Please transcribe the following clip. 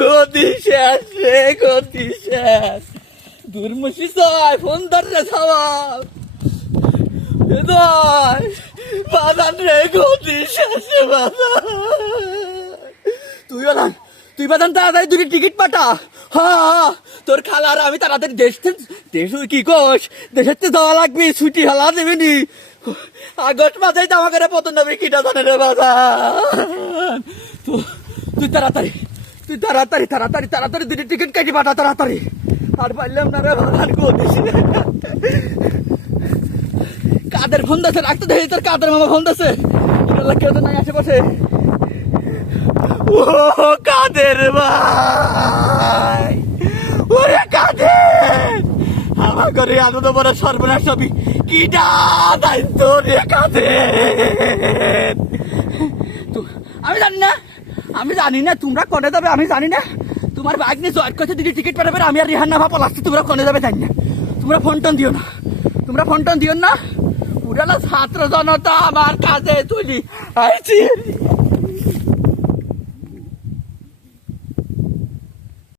গতি শেষ রে, গতি শেষ। দুর্মুষি ছয় ফোন ধর রে সবাব বাদান রে, গতি শেষ রে বাদান। তুই বাদান তাড়াতাড়ি দুটি টিকিট পাঠা। হ্যাঁ তোর খালার আমি তাড়াতাড়ি দেশ কি কোষ দেশের তো যাওয়া লাগবে, ছুটি হালা দেবেনি। আগস্ট মাসে জামা করে পতন দেবে কিটা জানে রে বাদান। তুই তাড়াতাড়ি দুটি টিকিট কেটে পাঠা তাড়াতাড়ি। আর পারলাম না রে বাদান, গতি কাদের ফোন দিচ্ছে, রাখতে দেখি তোর কাদের মামা ফোন দিচ্ছে। কেউ তো নাই আশেপাশে। ও কাদের ভাই, ওরে কাদের, আমার ঘরে এত বড় সর্বনাশ সবই কিটা দায়িত্ব রে কাদের। আমি জানি না তোমরা কোনে যাবে, আমি জানি না। তোমার বাইক নিয়ে জয়েন করতে দিদি টিকিট পাঠাবে, আমি আর রিহান না পলাচ্ছি। তোমরা কোনে যাবে জানি না। তোমরা ফোন টোন দিও না। পুরানো ছাত্র জনতা আমার কাছে তুলি আইছি।